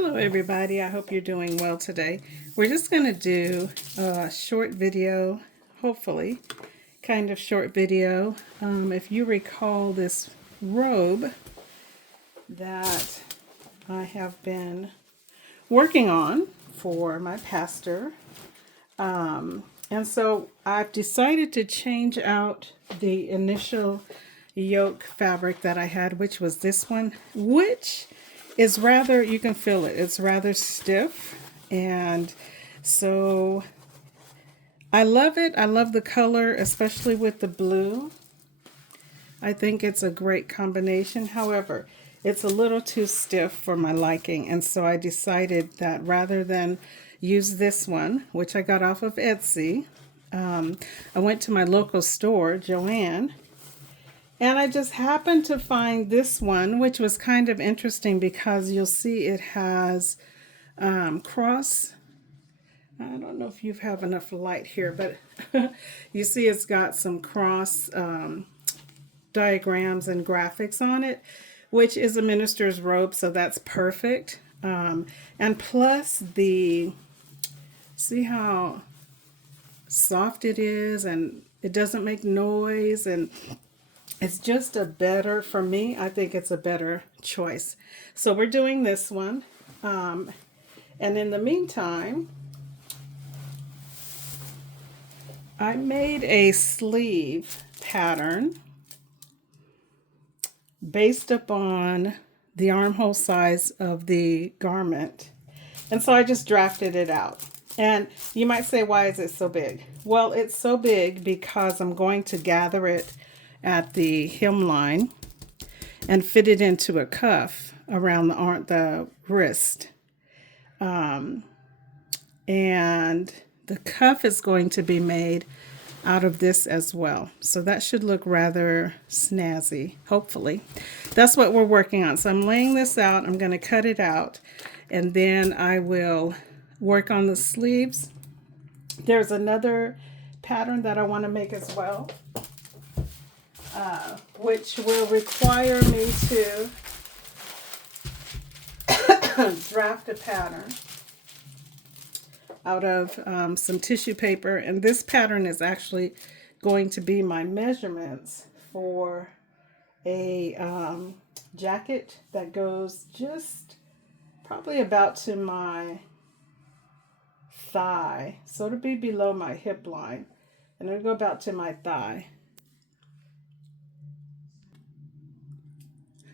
Hello everybody, I hope you're doing well today. We're just going to do a short video, hopefully, kind of short video. If you recall this robe that I have been working on for my pastor. And so I've decided to change out the initial yoke fabric that I had, which was this one, which is rather, you can feel it, it's rather stiff. And so I love it. I love the color, especially with the blue. I think it's a great combination. However, it's a little too stiff for my liking. And so I decided that rather than use this one, which I got off of Etsy, I went to my local store, Joann, and I just happened to find this one, which was kind of interesting because you'll see it has cross. I don't know if you have enough light here, but you see it's got some cross diagrams and graphics on it, which is a minister's robe, so that's perfect. And plus see how soft it is, and it doesn't make noise, and it's just a better, for me, I think it's a better choice. So we're doing this one. And in the meantime, I made a sleeve pattern based upon the armhole size of the garment. And so I just drafted it out. And you might say, why is it so big? Well, it's so big because I'm going to gather it at the hemline and fit it into a cuff around the wrist. And the cuff is going to be made out of this as well. So that should look rather snazzy, hopefully. That's what we're working on. So I'm laying this out. I'm going to cut it out, and then I will work on the sleeves. There's another pattern that I want to make as well, which will require me to draft a pattern out of some tissue paper. And this pattern is actually going to be my measurements for a jacket that goes just probably about to my thigh. So it'll be below my hip line, and it'll go about to my thigh.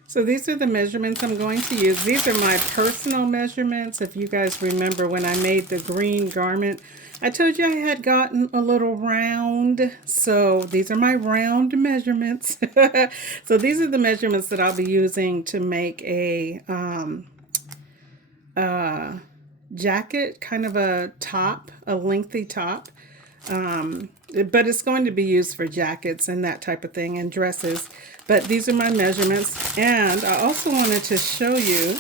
So these are the measurements I'm going to use. These are my personal measurements. If you guys remember when I made the green garment, I told you I had gotten a little round. So these are my round measurements. So these are the measurements that I'll be using to make a jacket, kind of a top, a lengthy top. But it's going to be used for jackets and that type of thing, and dresses. But these are my measurements. And I also wanted to show you,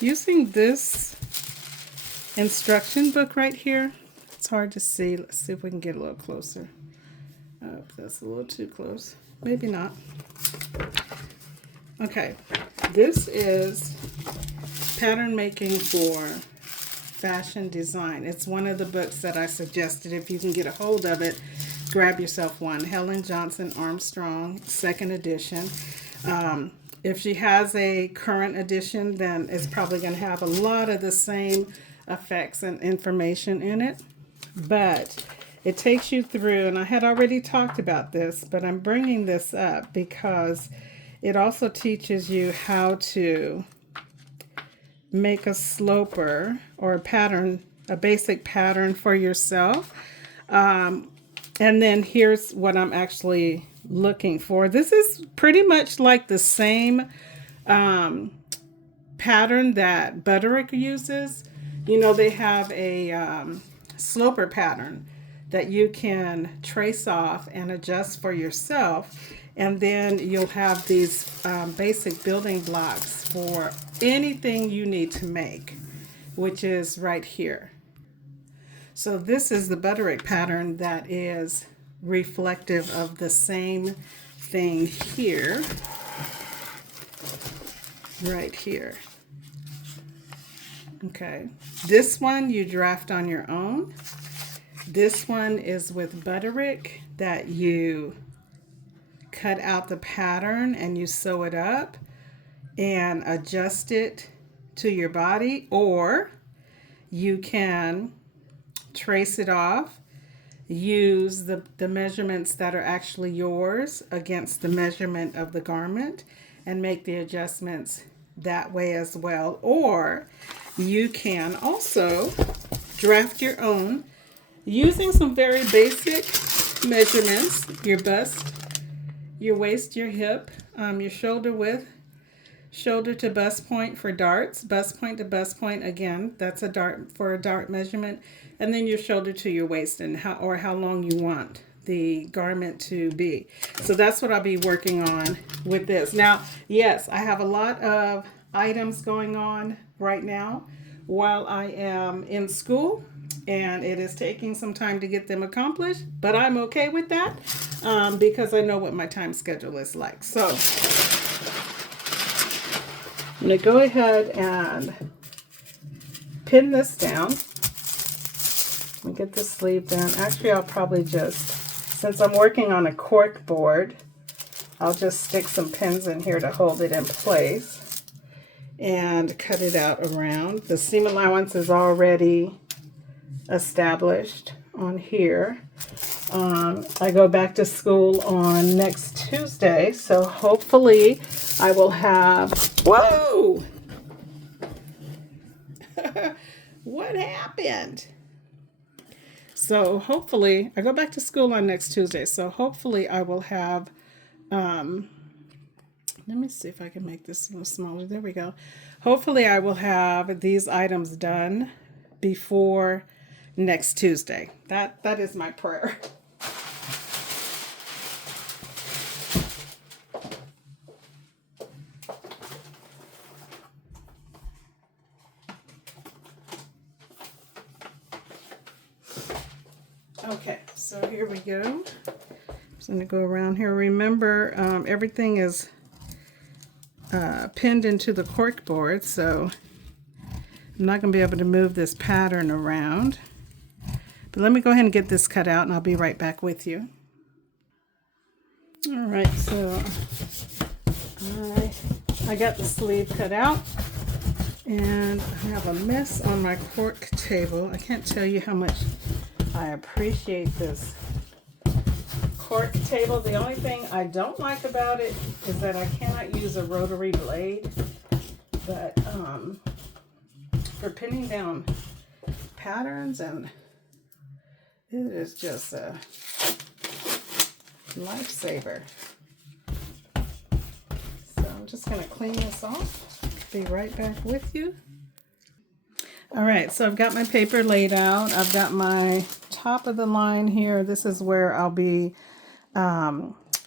using this instruction book right here. It's hard to see. Let's see if we can get a little closer. Oh, that's a little too close. Maybe not. Okay, this is pattern making for fashion design. It's one of the books that I suggested. If you can get a hold of it, grab yourself one. Helen Johnson Armstrong, 2nd edition. If she has a current edition, then it's probably going to have a lot of the same effects and information in it. But it takes you through, and I had already talked about this, but I'm bringing this up because it also teaches you how to make a sloper or a pattern, a basic pattern for yourself. And then here's what I'm actually looking for. This is pretty much like the same pattern that Butterick uses. You know, they have a sloper pattern that you can trace off and adjust for yourself. And then you'll have these basic building blocks for anything you need to make, which is right here. So this is the Butterick pattern that is reflective of the same thing here. right here. Okay, this one you draft on your own. This one is with Butterick that you cut out the pattern and you sew it up and adjust it to your body, or you can trace it off, use the measurements that are actually yours against the measurement of the garment and make the adjustments that way as well. Or you can also draft your own using some very basic measurements: your bust, your waist, your hip, your shoulder width, shoulder to bust point for darts, bust point to bust point, again, that's a dart for a dart measurement, and then your shoulder to your waist and how long you want the garment to be. So that's what I'll be working on with this. Now, yes, I have a lot of items going on right now while I am in school, and it is taking some time to get them accomplished, but I'm okay with that because I know what my time schedule is like. So I'm going to go ahead and pin this down. Let me get the sleeve down. Actually, I'll probably just, since I'm working on a cork board, I'll just stick some pins in here to hold it in place and cut it out around. The seam allowance is already established on here. I go back to school on next Tuesday, so hopefully I will have, whoa! What happened? So hopefully, I go back to school on next Tuesday, so hopefully I will have, let me see if I can make this a little smaller. There we go. Hopefully I will have these items done before next Tuesday. That is my prayer. Okay, so here we go. I'm just going to go around here. Remember, everything is pinned into the cork board, so I'm not going to be able to move this pattern around. But let me go ahead and get this cut out, and I'll be right back with you. All right, so I got the sleeve cut out, and I have a mess on my cork table. I can't tell you how much I appreciate this cork table. The only thing I don't like about it is that I cannot use a rotary blade, but for pinning down patterns, and it is just a lifesaver. So I'm just going to clean this off. Be right back with you. All right, so I've got my paper laid out. I've got my top of the line here. This is where I'll be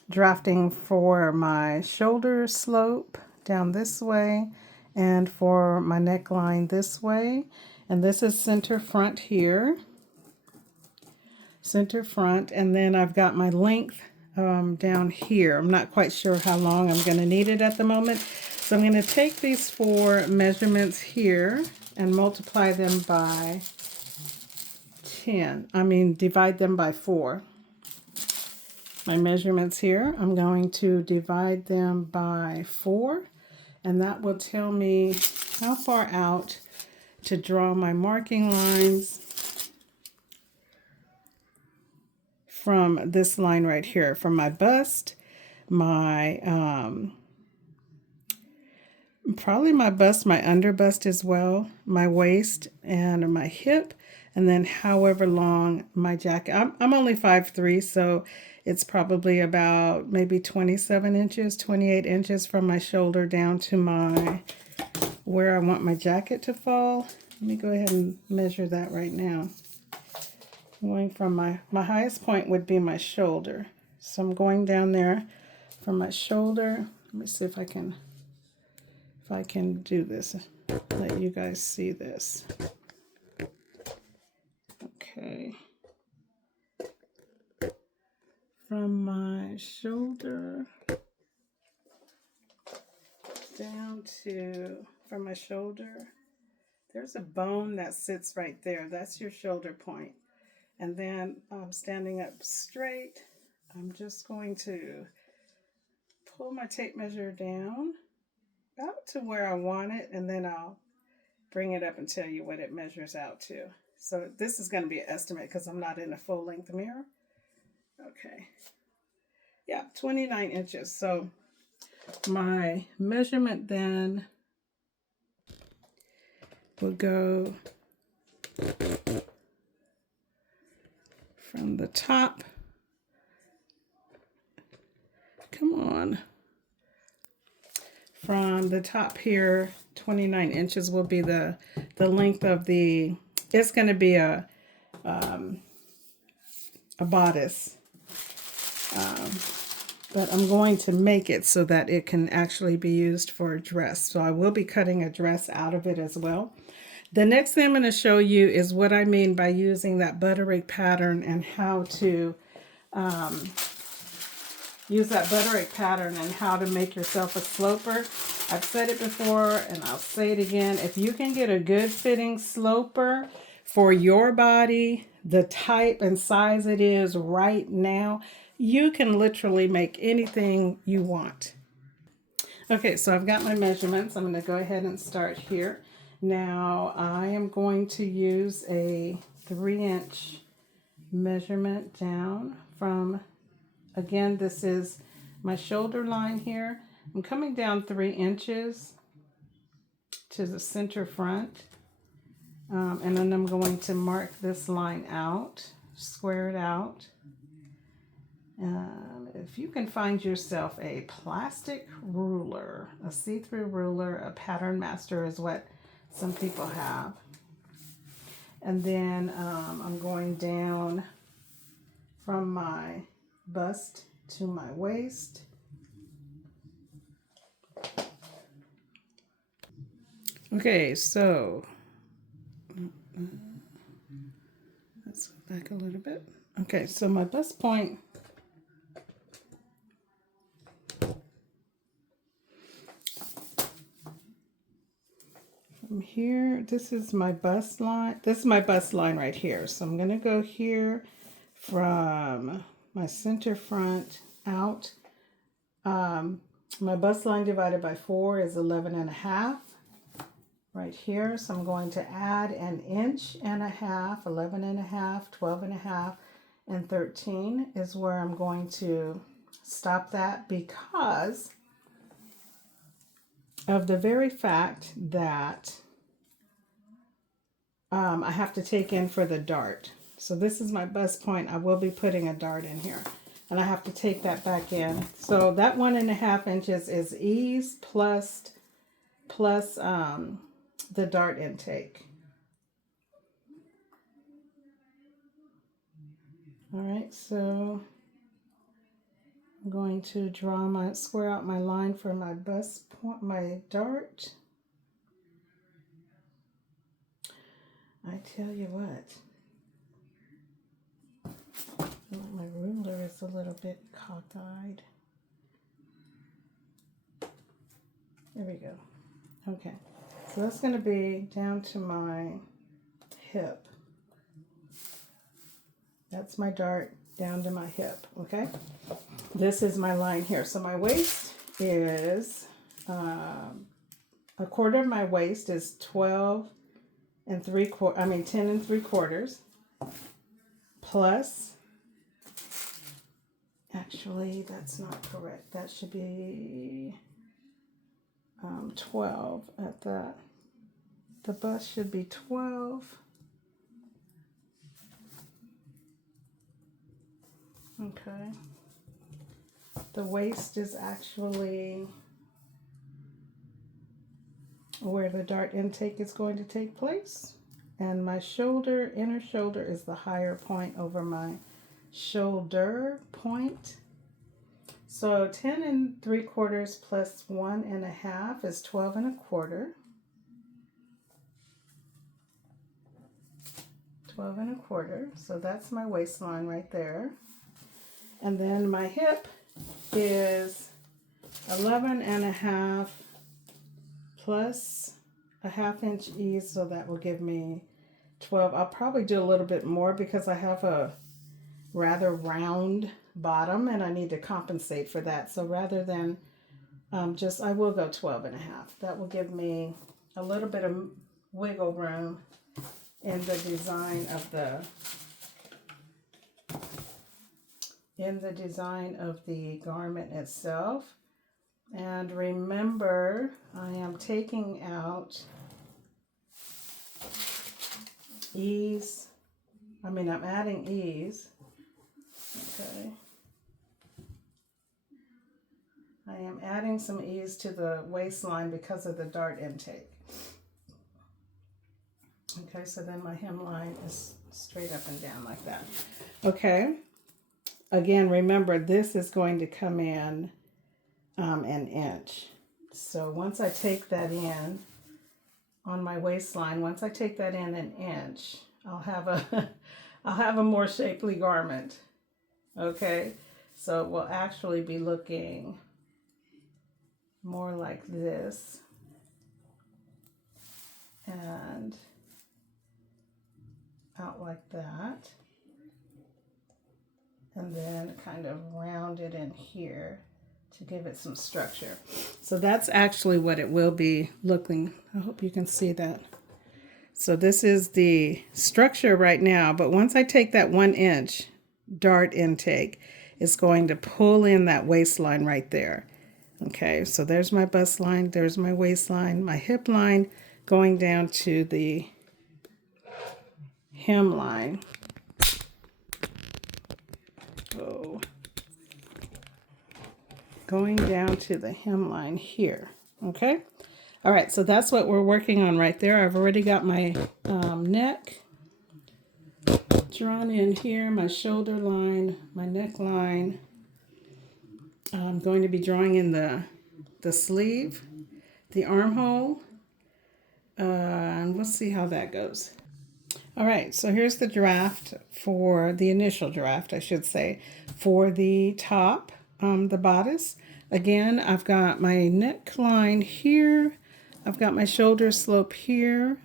drafting for my shoulder slope down this way and for my neckline this way. And this is center front here. Center front, and then I've got my length down here. I'm not quite sure how long I'm going to need it at the moment. So I'm going to take these 4 measurements here and multiply them by 10. Divide them by 4. My measurements here, I'm going to divide them by 4, and that will tell me how far out to draw my marking lines from this line right here, from my bust, my probably my bust, my under bust as well, my waist and my hip, and then however long my jacket. I'm only 5'3", so it's probably about maybe 27 inches, 28 inches from my shoulder down to my where I want my jacket to fall. Let me go ahead and measure that right now. Going from my highest point would be my shoulder. So I'm going down there from my shoulder. Let me see if I can do this, let you guys see this. Okay. From my shoulder down to, from my shoulder, there's a bone that sits right there. That's your shoulder point. And then standing up straight, I'm just going to pull my tape measure down about to where I want it, and then I'll bring it up and tell you what it measures out to. So this is going to be an estimate because I'm not in a full length mirror. Okay. Yeah, 29 inches. So my measurement then will go from the top. Come on. From the top here, 29 inches will be the length of the, it's going to be a bodice. But I'm going to make it so that it can actually be used for a dress. So I will be cutting a dress out of it as well. The next thing I'm going to show you is what I mean by using that butterick pattern and how to use that butterick pattern and how to make yourself a sloper. I've said it before and I'll say it again. If you can get a good fitting sloper for your body, the type and size it is right now, you can literally make anything you want. Okay, so I've got my measurements. I'm going to go ahead and start here. Now I am going to use a 3-inch measurement down from, again, this is my shoulder line here. I'm coming down 3 inches to the center front. And then I'm going to mark this line out, square it out. If you can find yourself a plastic ruler, a see-through ruler, a pattern master is what some people have. And then I'm going down from my bust to my waist. Okay, so let's go back a little bit. Okay, so my bust point from here, this is my bust line. This is my bust line right here. So I'm going to go here from my center front out. My bust line divided by 4 is 11.5 right here. So I'm going to add 1.5 inches, 11.5, 12.5, and 13 is where I'm going to stop that because of the very fact that I have to take in for the dart. So this is my bust point. I will be putting a dart in here. And I have to take that back in. So that 1.5 inches is ease plus the dart intake. All right, so I'm going to square out my line for my bust point, my dart. I tell you what, my ruler is a little bit cockeyed. There we go. Okay, so that's going to be down to my hip. That's my dart down to my hip, okay? This is my line here. So my waist is, a quarter of my waist is 10 3/4 plus, actually that's not correct. That should be 12 at that. The bust should be 12. Okay. The waist is actually where the dart intake is going to take place. And my shoulder, inner shoulder, is the higher point over my shoulder point. So 10 3/4 plus 1.5 is 12 1/4. 12 1/4. So that's my waistline right there. And then my hip is 11.5 plus a 1/2 inch ease, so that will give me 12. I'll probably do a little bit more because I have a rather round bottom and I need to compensate for that. So rather than I will go 12.5. That will give me a little bit of wiggle room in the design of the garment itself. And remember, I am taking out ease. I'm adding ease. Okay. I am adding some ease to the waistline because of the dart intake. Okay, so then my hemline is straight up and down like that. Okay. Again, remember, this is going to come in an inch. So once I take that in on my waistline, once I take that in an inch, I'll have a more shapely garment. Okay, so it will actually be looking more like this, and out like that, and then kind of round it in here to give it some structure. So that's actually what it will be looking. I hope you can see that. So this is the structure right now, but once I take that 1 inch dart intake, it's going to pull in that waistline right there. Okay, so there's my bust line, there's my waistline, my hip line going down to the hemline. Oh. Going down to the hemline here. Okay. All right. So that's what we're working on right there. I've already got my neck drawn in here, my shoulder line, my neckline. I'm going to be drawing in the sleeve, the armhole, and we'll see how that goes. All right. So here's the draft for the initial draft, I should say, for the top. The bodice. Again, I've got my neckline here. I've got my shoulder slope here.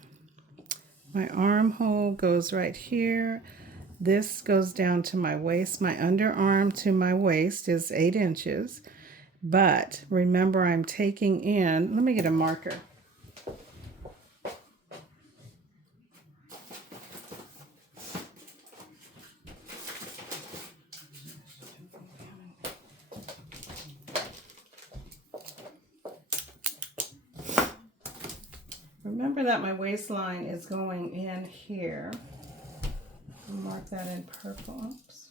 My armhole goes right here. This goes down to my waist. My underarm to my waist is 8 inches. But remember, I'm taking in, let me get a marker. Remember that my waistline is going in here. I'll mark that in purple. Oops.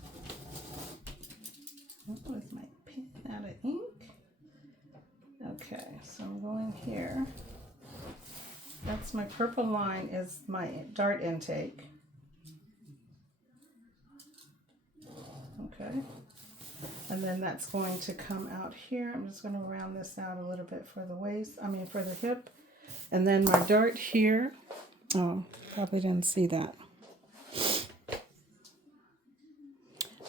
What was my pen out of ink? Okay, so I'm going here. That's my purple line is my dart intake. Okay. And then that's going to come out here. I'm just going to round this out a little bit for the waist, for the hip. And then my dart here. Oh, probably didn't see that.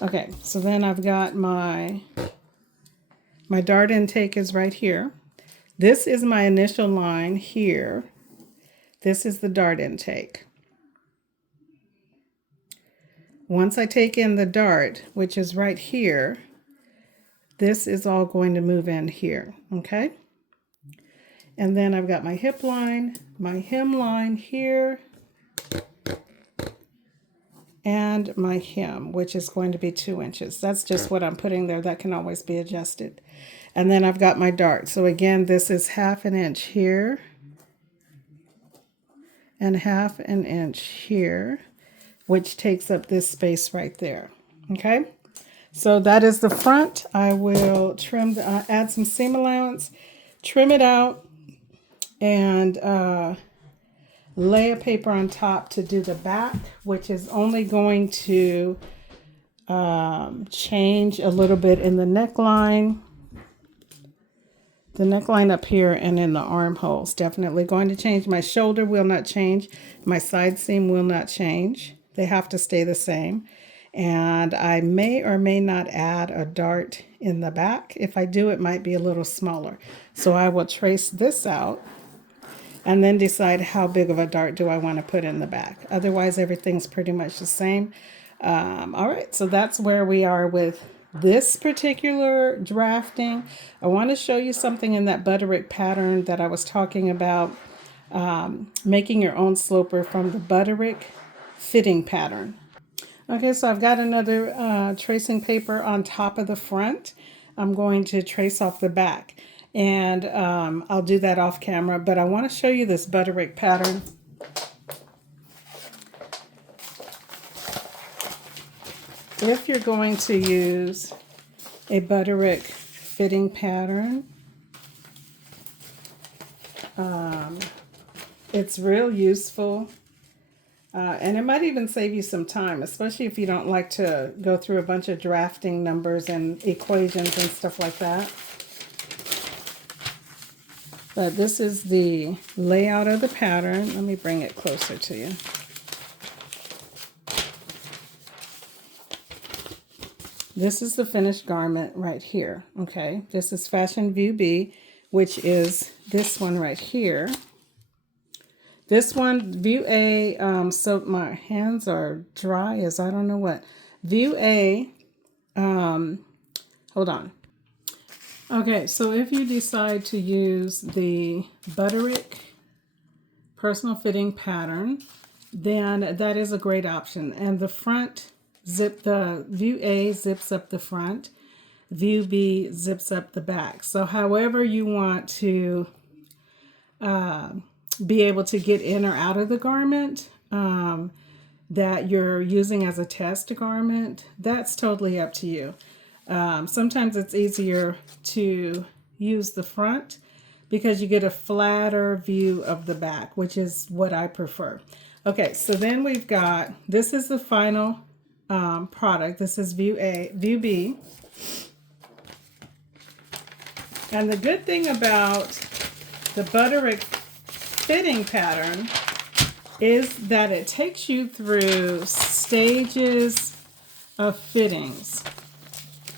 Okay, so then I've got my dart intake is right here. This is my initial line here. This is the dart intake. Once I take in the dart, which is right here, this is all going to move in here, okay? And then I've got my hip line, my hemline here, and my hem, which is going to be 2 inches. That's just what I'm putting there. That can always be adjusted. And then I've got my dart. So again, this is 1/2 inch here and 1/2 inch here, which takes up this space right there. Okay, so that is the front. I will trim, add some seam allowance, trim it out, and lay a paper on top to do the back, which is only going to change a little bit in the neckline. The neckline up here and in the armholes definitely going to change. My shoulder will not change. My side seam will not change. They have to stay the same. And I may or may not add a dart in the back. If I do, it might be a little smaller. So I will trace this out. and then decide how big of a dart do I want to put in the back. Otherwise, everything's pretty much the same. All right, so that's where we are with this particular drafting. I want to show you something in that butterick pattern that I was talking about, making your own sloper from the butterick fitting pattern. Okay, so I've got another tracing paper on top of the front. I'm going to trace off the back, and I'll do that off camera, but I want to show you this butterick pattern. If you're going to use a butterick fitting pattern, it's real useful. And it might even save you some time, especially if you don't like to go through a bunch of drafting numbers and equations and stuff like that. But this is the layout of the pattern. Let me bring it closer to you. This is the finished garment right here, okay? This is Fashion View B, which is this one right here. This one, View A, so my hands are dry as I don't know what. View A, hold on. Okay, so if you decide to use the butterick personal fitting pattern, then that is a great option. And the front zip, the View A zips up the front, View B zips up the back. So however you want to be able to get in or out of the garment that you're using as a test garment, that's totally up to you. Sometimes it's easier to use the front because you get a flatter view of the back, which is what I prefer. Okay, so then we've got, this is the final product. This is View B. And the good thing about the butterick fitting pattern is that it takes you through stages of fittings.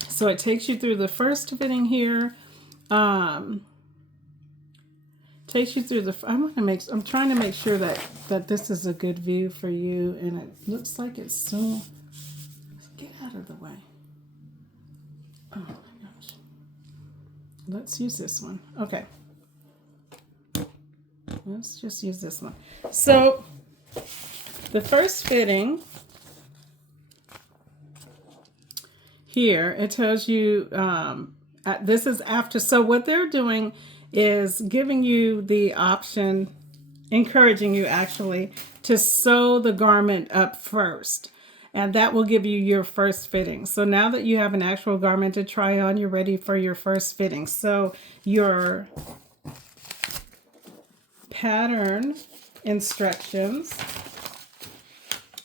So it takes you through the first fitting here. Takes you through the. I'm trying to make sure that this is a good view for you, and it looks like it's so. Get out of the way. Oh my gosh. Let's use this one. Okay. Let's just use this one. So the first fitting here, it tells you this is after. So what they're doing is giving you the option, encouraging you actually to sew the garment up first. And that will give you your first fitting. So now that you have an actual garment to try on, you're ready for your first fitting. So your pattern instructions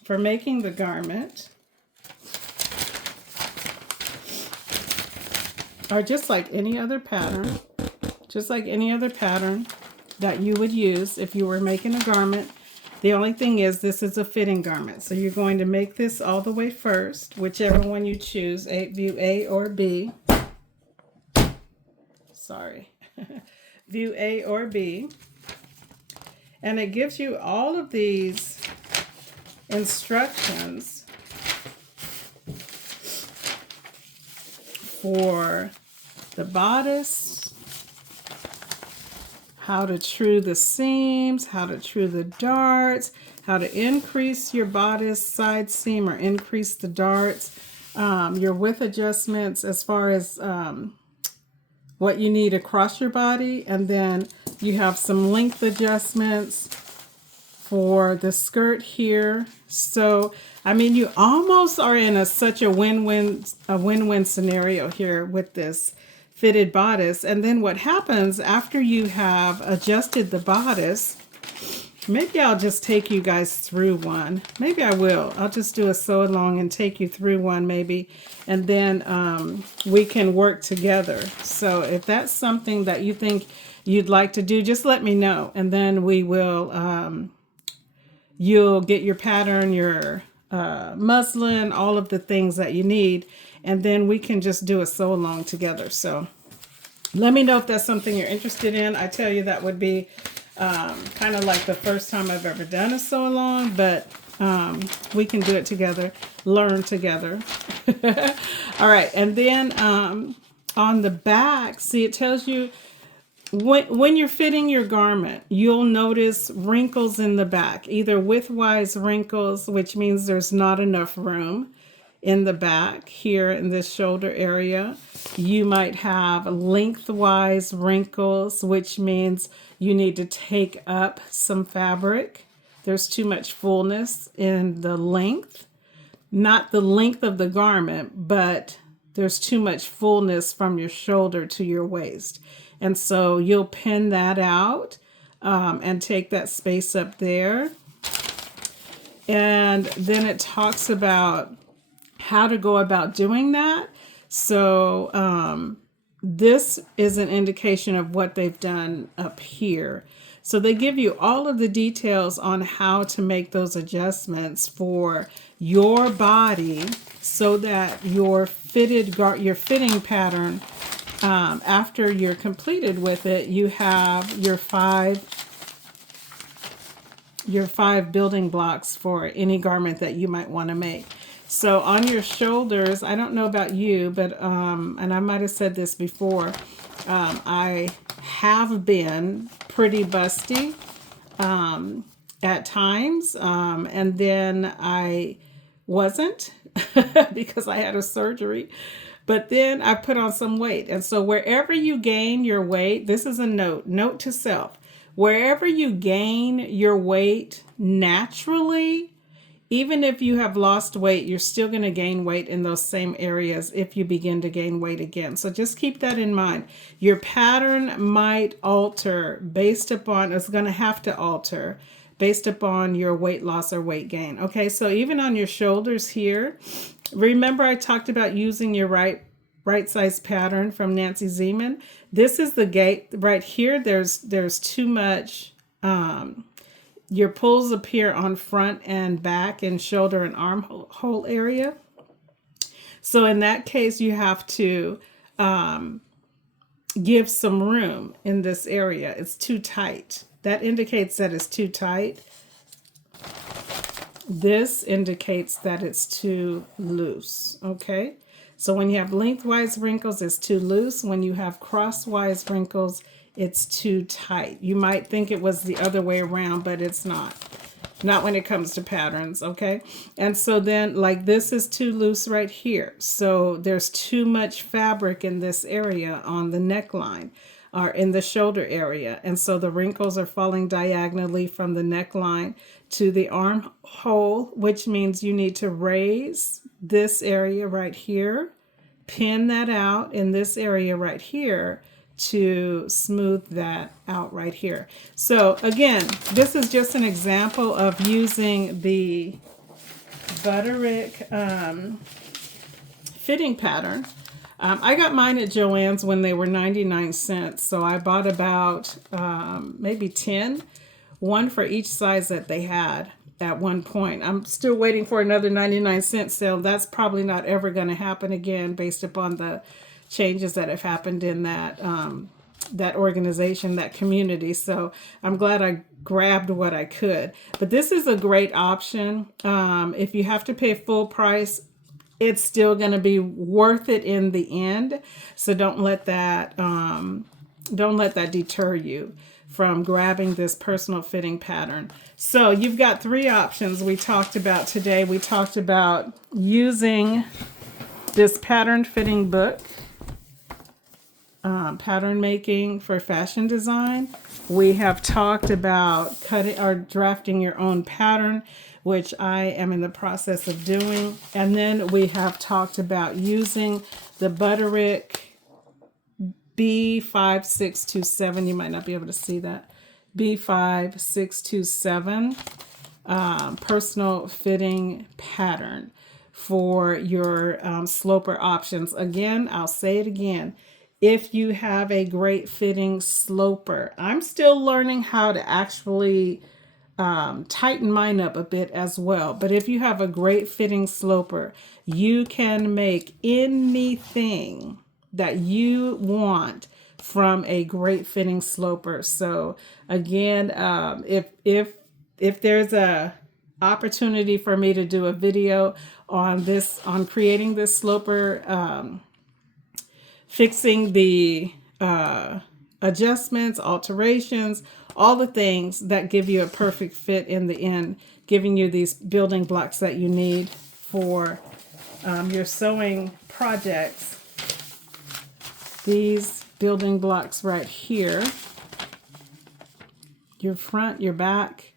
for making the garment are just like any other pattern, that you would use if you were making a garment. The only thing is this is a fitting garment. So you're going to make this all the way first, whichever one you choose, View A or B. Sorry. View A or B. And it gives you all of these instructions for the bodice, how to true the seams, how to true the darts, how to increase your bodice side seam or increase the darts, your width adjustments as far as what you need across your body, and then you have some length adjustments for the skirt here. So, I mean, you almost are in such a win-win scenario here with this fitted bodice. And then what happens after you have adjusted the bodice, maybe I'll just take you guys through one. Maybe I will. I'll just do a sew along and take you through one maybe. And then we can work together. So if that's something that you think you'd like to do, just let me know. And then we will, you'll get your pattern, your muslin, all of the things that you need. And then we can just do a sew along together. So let me know if that's something you're interested in. I tell you, that would be Kind of like the first time I've ever done a sew along, but we can do it together, learn together. All right, and then on the back, see, it tells you when you're fitting your garment, you'll notice wrinkles in the back, either widthwise wrinkles, which means there's not enough room in the back here in this shoulder area. You might have lengthwise wrinkles, which means you need to take up some fabric. There's too much fullness in the length, not the length of the garment, but there's too much fullness from your shoulder to your waist. And so you'll pin that out and take that space up there. And then it talks about how to go about doing that. So this is an indication of what they've done up here. So they give you all of the details on how to make those adjustments for your body so that your fitting pattern, after you're completed with it, you have your five building blocks for any garment that you might want to make. So on your shoulders, I don't know about you, but and I might have said this before, I have been pretty busty at times, and then I wasn't because I had a surgery. But then I put on some weight. And so wherever you gain your weight, this is a note to self. Wherever you gain your weight naturally, even if you have lost weight, you're still going to gain weight in those same areas if you begin to gain weight again. So just keep that in mind. Your pattern might alter based upon, it's going to have to alter based upon your weight loss or weight gain. Okay, so even on your shoulders here, remember I talked about using your right size pattern from Nancy Zeman. This is the gate right here. There's too much, your pulls appear on front and back and shoulder and armhole area. So in that case, you have to give some room in this area. It's too tight. That indicates that it's too tight. This indicates that it's too loose, okay? So when you have lengthwise wrinkles, it's too loose. When you have crosswise wrinkles, it's too tight. You might think it was the other way around, but it's not. Not when it comes to patterns, okay? And so then, like, this is too loose right here. So there's too much fabric in this area on the neckline or in the shoulder area. And so the wrinkles are falling diagonally from the neckline to the armhole, which means you need to raise this area right here, pin that out in this area right here to smooth that out right here. So again, this is just an example of using the Butterick fitting pattern. I got mine at Joann's when they were 99 cents. So I bought about maybe 10, one for each size that they had at one point. I'm still waiting for another 99-cent sale. That's probably not ever going to happen again based upon the changes that have happened in that that organization, that community. So I'm glad I grabbed what I could. But this is a great option. If you have to pay full price, it's still going to be worth it in the end. So don't let that deter you from grabbing this personal fitting pattern. So you've got three options we talked about today. We talked about using this pattern fitting book, pattern making for fashion design. We have talked about cutting or drafting your own pattern, which I am in the process of doing. And then we have talked about using the Butterick B5627. You might not be able to see that. B5627 personal fitting pattern for your sloper options. Again, I'll say it again. If you have a great fitting sloper, I'm still learning how to actually tighten mine up a bit as well. But if you have a great fitting sloper, you can make anything that you want from a great fitting sloper. So again, if there's a opportunity for me to do a video on this, on creating this sloper, fixing the adjustments, alterations, all the things that give you a perfect fit in the end, giving you these building blocks that you need for your sewing projects. These building blocks right here, your front, your back,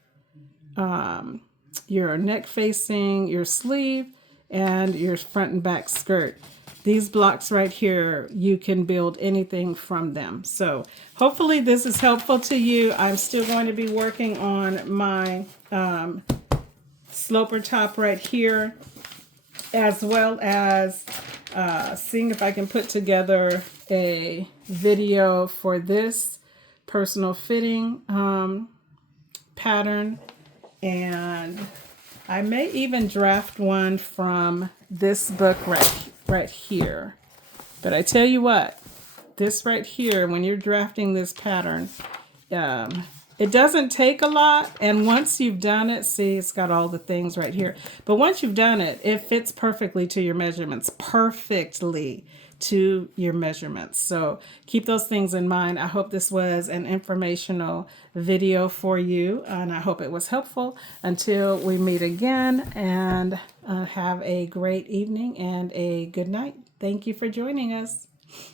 your neck facing, your sleeve, and your front and back skirt. These blocks right here, you can build anything from them. So hopefully this is helpful to you. I'm still going to be working on my sloper top right here, as well as seeing if I can put together a video for this personal fitting pattern. And I may even draft one from this book right here. But I tell you what, this right here, when you're drafting this pattern, it doesn't take a lot. And once you've done it, see, it's got all the things right here. But once you've done it, it fits perfectly to your measurements, perfectly to your measurements. So keep those things in mind. I hope this was an informational video for you, and I hope it was helpful. Until we meet again, and have a great evening and a good night. Thank you for joining us.